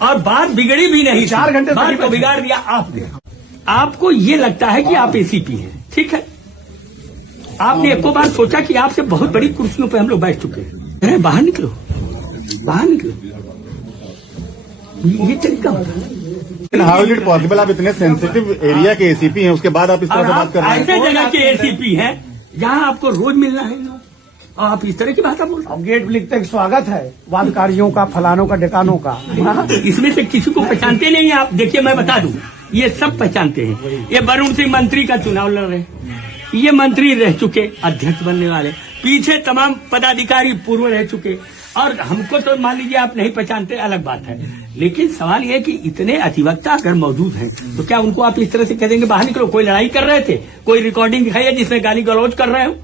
और बात बिगड़ी भी नहीं, 4 घंटे बात को बिगाड़ दिया आपने। आपको ये लगता है कि आप एसीपी हैं, ठीक है। आपने एक बार सोचा कि आपसे बहुत बड़ी कुर्सियों पे हम लोग बैठ चुके हैं, बाहर निकलो, बाहर निकलो। ये तरीका होता है। How is it possible? आप इतने सेंसिटिव एरिया के एसीपी हैं, उसके बाद आप इस तरह से बात कर रहे हैं। ऐसे जगह के एसीपी हैं जहां आपको रोज मिलना है और आप इस तरह की भाषा बोल रहे अब गेट पे लिखते हैं स्वागत है वादकारियों का, फलानों का, डेकानों का। हैं। इसमें से किसी को पहचानते नहीं आप। देखिए मैं बता दूं, ये सब पहचानते हैं। ये वरुण सिंह मंत्री का चुनाव लड़ रहे हैं, ये मंत्री रह चुके, अध्यक्ष बनने वाले, पीछे तमाम पदाधिकारी पूर्व रह चुके। और हमको तो मान लीजिए आप नहीं पहचानते, अलग बात है। लेकिन सवाल यह है कि इतने अधिवक्ता अगर मौजूद हैं तो क्या उनको आप इस तरह से कह देंगे बाहर निकलो? कोई लड़ाई कर रहे थे, कोई रिकॉर्डिंग है जिसमें गाली गलौज कर रहे हो?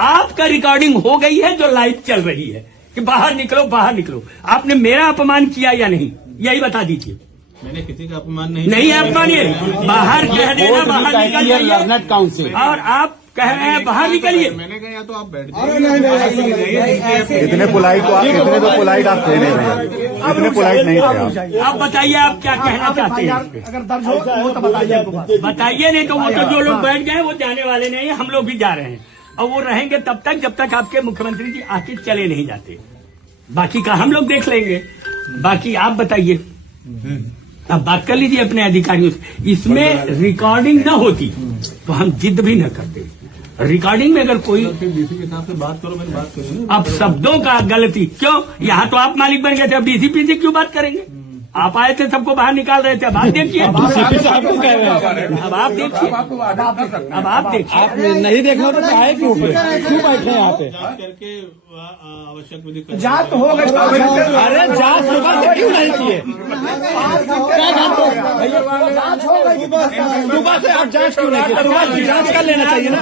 आपका रिकॉर्डिंग हो गई है जो लाइव चल रही है कि बाहर निकलो, बाहर निकलो। आपने मेरा अपमान किया या नहीं, यही बता दीजिए। मैंने किसी का अपमान नहीं अपमानिए, बाहर कह देना, बाहर निकल जाइए। और आप कह रहे हैं बाहर निकलिए। मैंने कहा या तो आप बैठ इतने पोलाइट तो आप, इतने तो पोलाइट आप थे नहीं, इतने पोलाइट नहीं थे आप। अब बताइए आप क्या कहना चाहते हैं? अगर दर्ज हो वो तो बताइए। बताइए, नहीं तो वो तो जो लोग बैठ गए वो जाने वाले नहीं है, हम लोग भी जा रहे हैं और वो रहेंगे तब तक जब तक आपके मुख्यमंत्री जी आके चले नहीं जाते। बाकी का हम लोग देख लेंगे। बाकी आप बताइए, अब बात कर लीजिए अपने अधिकारियों से। इसमें रिकॉर्डिंग न होती तो हम जिद भी न करते। रिकॉर्डिंग में अगर कोई डीसी के साथ बात करो, मैंने बात करी। अब शब्दों का गलती क्यों? यहाँ तो आप मालिक बन गए थे, अब डीसीपी से क्यों बात करेंगे? आप आए थे, सबको बाहर निकाल रहे थे। अब आप देखिए, अब आप देखिए, अब आप देखिए। आप नहीं देखना तो आए क्यों बैठे यहाँ पे? करके आवश्यक विधि जांच तो हो गई। अरे जांच सुबह से क्यों नहीं किए? क्या जांच हो गई? सुबह से आप जांच क्यों नहीं किए? सुबह जांच कर लेना चाहिए ना।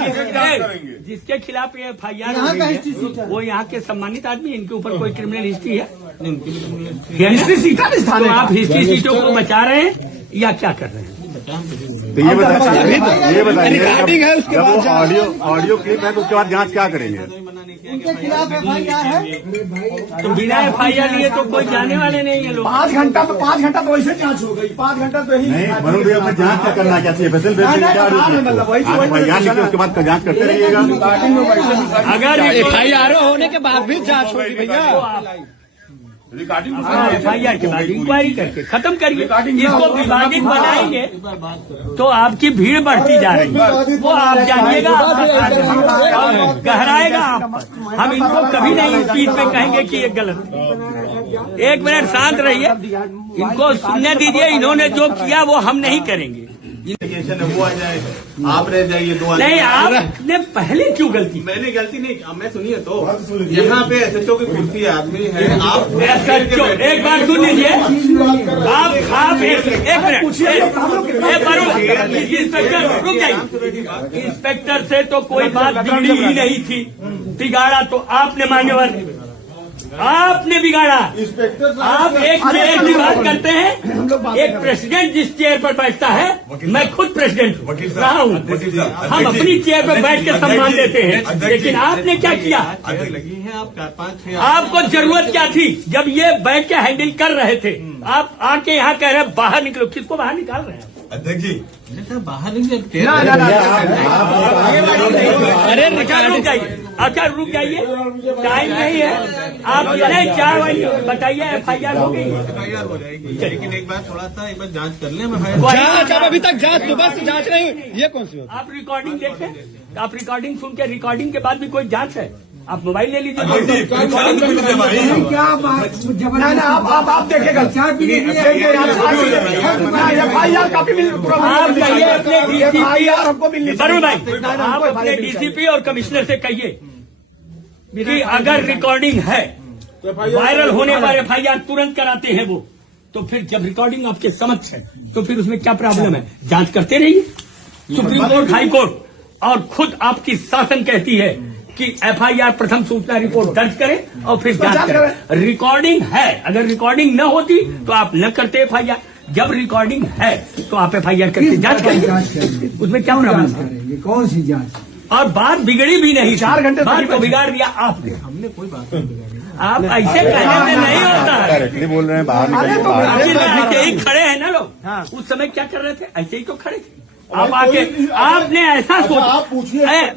जिसके खिलाफ ये FIR वो यहाँ के सम्मानित आदमी, इनके ऊपर कोई क्रिमिनल हिस्ट्री है? हिस्ट्री सीटा नहीं तो आप हिस्ट्री सीटों को बचा रहे हैं या क्या कर रहे हैं? तो ये बताइए, रिकॉर्डिंग है उसके जब वो बाद ऑडियो क्लिप है तो उसके बाद जांच क्या करेंगे? तो बिना FIR लिए तो कोई जाने वाले नहीं है लोग। 5 घंटा तो वैसे जांच हो गई। 5 घंटा तो यही नहीं वरुण भैया, मैं जांच क्या करना क्या चाहिए? उसके बाद जांच करते रहिएगा। अगर FIR होने के बाद भी जांच होगी भैया। FIR के बाद इंक्वायरी करके खत्म करिए। इसको विवादित बनाएंगे तो आपकी भीड़ बढ़ती जा रही है, वो आप जानिएगा, और गहराएगा आप पर। हम इनको कभी नहीं इस चीज में कहेंगे कि ये गलत है। 1 मिनट शांत रहिए, इनको सुनने दीजिए। इन्होंने जो किया वो हम नहीं करेंगे। वो आ जाए, आप रह जाइए 2 नहीं, आपने पहले क्यों गलती? मैंने गलती नहीं, मैं सुनिए तो यहाँ पे SHO की कुर्सी आदमी है। आप SHO एक बार सुन लीजिए। आप एक मिनट, इंस्पेक्टर रुक जाइए। इंस्पेक्टर से तो कोई बात बिगड़ी ही नहीं थी, बिगाड़ा तो आपने, मान्यवर आपने बिगाड़ा। आप एक चेयर की बात करते हैं। एक प्रेसिडेंट जिस चेयर पर बैठता है, मैं खुद प्रेसिडेंट रहा हूँ, हम अपनी चेयर पर बैठ के सम्मान देते हैं। लेकिन आपने क्या किया? लगी है आप 4-5 आपको जरूरत क्या थी जब ये बैठ के हैंडल कर रहे थे? आप आके यहाँ कह रहे हैं बाहर निकलो। किसको बाहर निकाल रहे हैं अध्यक्ष जी? बाहर नहीं अरे रुक जाइए, अच्छा रुक जाइए, टाइम नहीं है। आप नहीं 4 बजे बताइए, FIR हो गई। FIR हो जाएगी, लेकिन एक बार थोड़ा सा एक बार जांच कर लें। जांच अब अभी तक जांच सुबह से जांच नहीं हुई। ये कौन सी बात? आप रिकॉर्डिंग देखें, आप रिकॉर्डिंग सुन के, रिकॉर्डिंग के बाद भी कोई जांच है? आप मोबाइल ले लीजिए। क्या आप देखेगा FIR काफी आप कहिए अपने DCP हमको वरुण भाई, आप अपने DCP और कमिश्नर से कहिए कि अगर रिकॉर्डिंग है, वायरल होने पर FIR तुरंत कराते हैं वो। तो फिर जब रिकॉर्डिंग आपके समक्ष है तो फिर उसमें क्या प्रॉब्लम है? जांच करते रहिए। सुप्रीम कोर्ट, हाई कोर्ट और खुद आपकी शासन कहती है कि FIR प्रथम सूचना रिपोर्ट दर्ज करें और फिर जांच करें। रिकॉर्डिंग है, अगर रिकॉर्डिंग न होती तो आप न करते FIR। जब रिकॉर्डिंग है तो आप FIR करके जांच करेंगे, उसमें क्या प्रॉब्लम है? कौन सी जांच? और बात बिगड़ी भी नहीं, 4 घंटे बात को बिगाड़ दिया आपने। हमने कोई बात नहीं बिगाड़ी। आप ऐसे कहने से नहीं होता है। डायरेक्टली बोल रहे हैं बाहर निकलिए बाहर। आखिर में ऐसे ही खड़े हैं ना लोग, उस समय क्या कर रहे थे, ऐसे ही तो खड़े थे। आप आके आपने ऐसा सोचा,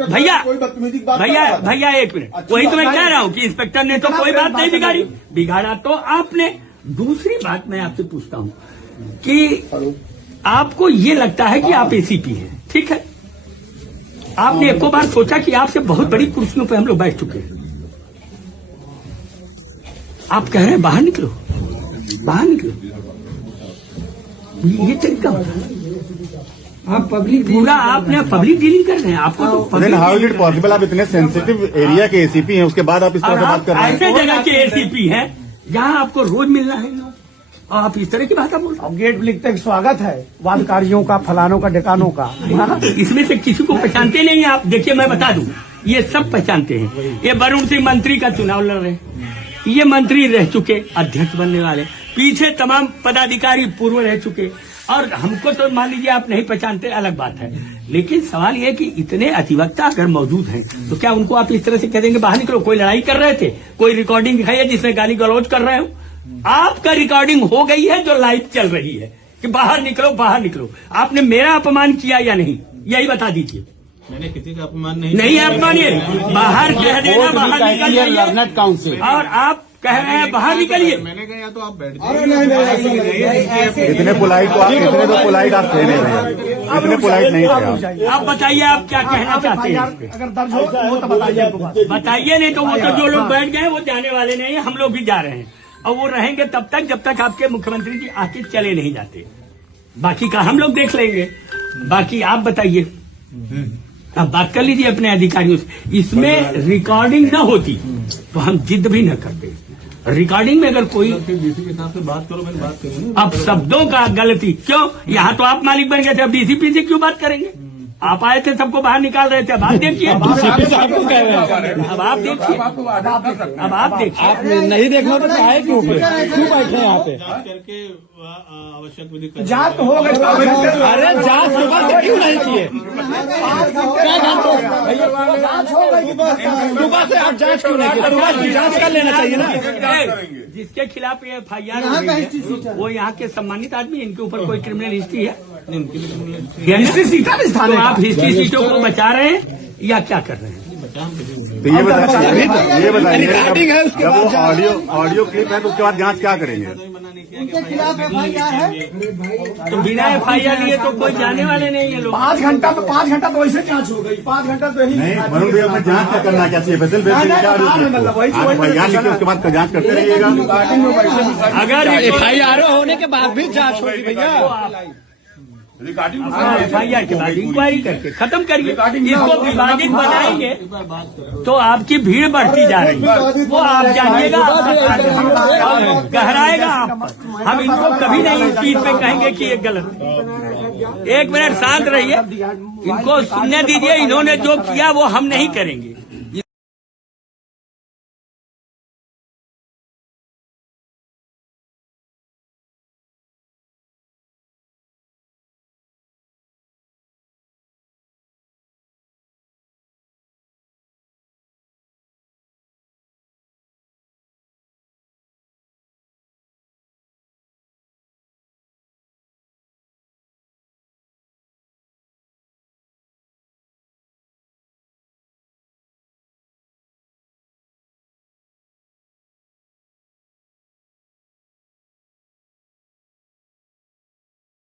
भैया एक मिनट, वही तो मैं कह रहा हूँ कि इंस्पेक्टर ने तो कोई बात नहीं बिगाड़ी, बिगाड़ा तो आपने। दूसरी बात मैं आपसे पूछता हूँ कि आपको ये लगता है कि आप एसीपी हैं, ठीक है, आपने एको बार सोचा कि आपसे बहुत बड़ी कुर्सियों पे हम लोग बैठ चुके हैं, आप कह रहे हैं बाहर निकलो, बाहर निकलो, ये तरीका होता है। आप पब्लिक पूरा आपने पब्लिक डीलिंग कर रहे हैं, आपको तो then how is it possible, आप इतने सेंसिटिव एरिया के एसीपी हैं, उसके बाद आप इस तरह से बात कर रहे हैं। ऐसे जगह के एसीपी हैं जहां आपको रोज मिलना है और आप इस तरह की बात बोल रहे अब गेट लिखते हैं स्वागत है वादकारियों का, फलानों का, ढिकानों का। हैं। इसमें से किसी को पहचानते नहीं है आप। देखिए मैं बता दूं, ये सब पहचानते हैं। ये वरुण सिंह मंत्री का चुनाव लड़ रहे हैं, ये मंत्री रह चुके, अध्यक्ष बनने वाले, पीछे तमाम पदाधिकारी पूर्व रह चुके, और हमको तो मान लीजिए आप नहीं पहचानते, अलग बात है। लेकिन सवाल ये कि इतने अधिवक्ता अगर मौजूद हैं तो क्या उनको आप इस तरह से कह देंगे बाहर निकलो? कोई लड़ाई कर रहे थे, कोई रिकॉर्डिंग है जिसमें गाली गलौज कर रहे हो, आपका रिकॉर्डिंग हो गई है जो लाइव चल रही है कि बाहर निकलो, बाहर निकलो। आपने मेरा अपमान किया या नहीं, यही बता दीजिए। मैंने किसी का अपमान नहीं नहीं अपमानिए, बाहर कह देना, बाहर निकल जाइए। काउंसिल और आप कह रहे हैं बाहर निकलिए। मैंने कहा या तो आप बैठ जाइए। इतने पोलाइट तो आप, इतने तो पोलाइट आप थे नहीं भैया, इतने पोलाइट नहीं थे आप। आप बताइए आप क्या कहना चाहते हैं? अगर दर्ज हो तो बताइए। बताइए, नहीं तो वो तो जो लोग बैठ गए वो जाने वाले नहीं है, हम लोग भी जा रहे हैं और वो रहेंगे तब तक जब तक आपके मुख्यमंत्री जी आके चले नहीं जाते। बाकी का हम लोग देख लेंगे। बाकी आप बताइए, अब बात कर लीजिए अपने अधिकारियों से। इसमें रिकॉर्डिंग न होती तो हम जिद भी न करते। रिकॉर्डिंग में अगर कोई डीसी के साथ बात करो, मैंने बात करी। अब शब्दों का गलती क्यों? यहाँ तो आप मालिक बन गए थे, अब डीसीपी से क्यों बात करेंगे? आप आए थे, सबको बाहर निकाल रहे थे, अब आप देखिए, अब आप देखिए, अब आप देखिए। आप नहीं देखना तो आए क्यों बैठे यहाँ पे? करके आवश्यक विधि जांच हो गई। अरे जांच सुबह से क्यों नहीं किए? क्या जांच हो गई। सुबह से आप जांच क्यों नहीं किए? सुबह की जांच कर लेना चाहिए ना। जिसके खिलाफ ये FIR हुई है वो यहाँ के सम्मानित आदमी, इनके ऊपर कोई क्रिमिनल हिस्ट्री है? हिस्ट्री सीटा तो आप हिस्ट्री सीटों को बचा रहे हैं या क्या कर रहे हैं? तो ये बताइए, जब वो ऑडियो क्लिप है तो उसके बाद जांच क्या करेंगे? उनके खिलाफ FIR है। तो बिना FIR लिए तो कोई जाने वाले नहीं है लोग। 5 घंटा तो वैसे जांच हो गई। 5 घंटा तो यही नहीं वरुण भैया, में जांच क्या करना क्या चाहिए? फैसल भेज क्या बयान लिखे उसके बाद जांच करते रहिएगा। अगर FIR होने के बाद भी जांच होगी भैया। FIR के बाद इंक्वायरी करके खत्म करिए। इसको विवादित बनाएंगे तो आपकी भीड़ बढ़ती जा रही है, वो आप जानिएगा, गहराएगा आप पर। हम इनको कभी नहीं इस चीज पे कहेंगे कि ये गलत है। एक मिनट शांत रहिए, इनको सुनने दीजिए। इन्होंने जो किया वो हम नहीं करेंगे।